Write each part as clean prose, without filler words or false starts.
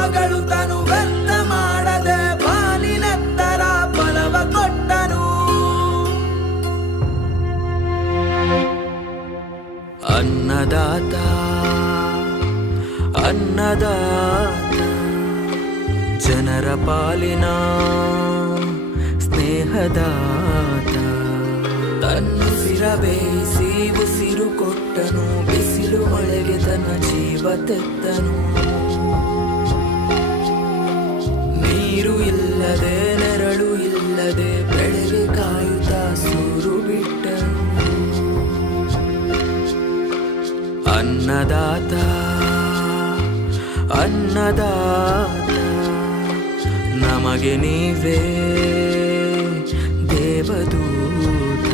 ಜನ್ಮಗಳು ತನು ವ್ಯರ್ಥ ಮಾಡದೆ ಬಾನಿನೆತ್ತರ ಫಲವ ಕೊಟ್ಟನು. ಅನ್ನದಾತ ಅನ್ನದಾತ ಜನರ ಪಾಲಿನ ಸ್ನೇಹದಾತ. ತನ್ನುಸಿರ ಬೇಯಿಸಿ ಉಸಿರು ಕೊಟ್ಟನು, ಬಿಸಿಲು ಮಳೆಗೆ ತನ್ನ ಜೀವ ತೆತ್ತನು. ನೀರು ಇಲ್ಲದೆ ನೆರಳು ಇಲ್ಲದೆ ಬೆಳೆಗೆ ಕಾಯುತ್ತಾ ಸೂರು ಬಿಟ್ಟನು. ಅನ್ನದಾತ ಅನ್ನದಾತ ನಮಗೆ ನೀವೇ ದೇವದೂತ.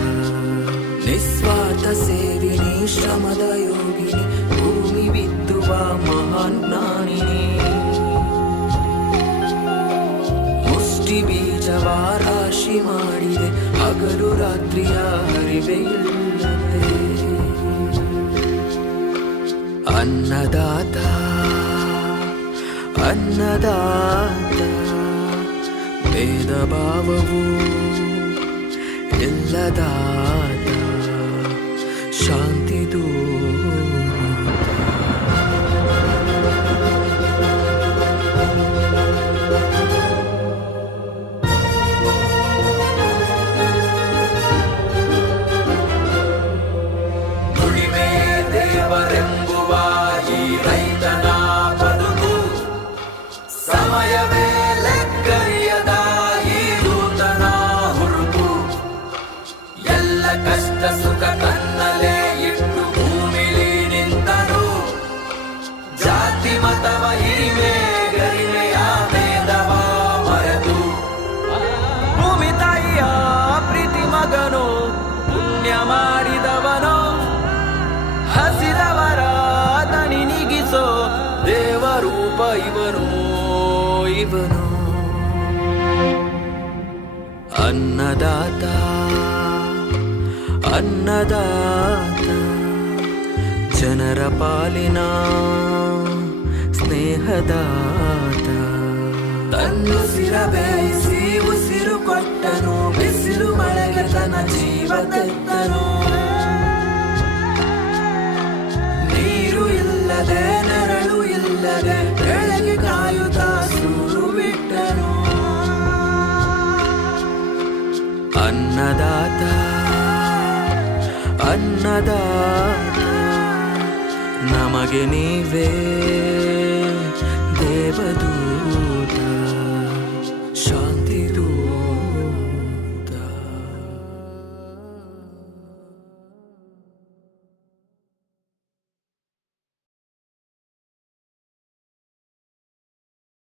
ನಿಸ್ವಾರ್ಥ ಸೇವಿನಿ ಶ್ರಮದ ಯೋಗಿನಿ, ಭೂಮಿ ಬಿತ್ತುವ ಮಹಾನ್ ಜ್ಞಾನಿನಿ. ಮುಷ್ಟಿ ಬೀಜವ ರಾಶಿ ಮಾಡಿದೆ, ಹಗಲು ರಾತ್ರಿಯ ಹರಿವೆ ಇಲ್ಲದೆ. ಅನ್ನದಾತ ಅನ್ನದಾತ ಭೇದ ಭಾವವು ಇಲ್ಲದಾತ ಶಾಂತಿ ದುಡಿಮೆ ದೇವರೆಂಬುವ ಈ ರೈತನ ಬದುಕು, ಸಮಯವೇ ಲೆಕ್ಕರಿಯದ ಈ ನೂತನ ಹುರುಪು. ಎಲ್ಲ ಕಷ್ಟ ಸುಖ ತನ್ನಲೇ ಇಟ್ಟು ಭೂಮಿಲಿ ನಿಂತನು. ಜಾತಿ ಮತವ ಹಿರಿಮೆ ಗರಿಮೆಯ ಭೇದವ ಮರೆತು, ಭೂಮಿ ತಾಯಿಯ ಪ್ರೀತಿ ಮಗನು, ಪುಣ್ಯ ಮಾಡಿದವನು, ಹಸಿದವರ ದನಿ ನೀಗಿಸೋ ದೇವರೂಪ ಇವನು ಇವನು. ಅನ್ನದಾತ ಅನ್ನದಾತ ಜನರ ಪಾಲಿನ ಸ್ನೇಹದಾತ. ತನ್ನುಸಿರ ಬೇಯಿಸಿ ಉಸಿರು ಕೊಟ್ಟನು, ಬಿಸಿಲು ಮಳೆಗೆ ತನ್ನ ಜೀವ ತೆತ್ತನು. ನೀರು ಇಲ್ಲದೆ ನೆರಳು ಇಲ್ಲದೆ ಬೆಳೆಗೆ ಕಾಯುತ್ತಾ ಸೂರು ಬಿಟ್ಟನು. ಅನ್ನದಾತ ಅನ್ನದಾತ ನಮಗೆ ನೀವೇ ದೇವದೂತ.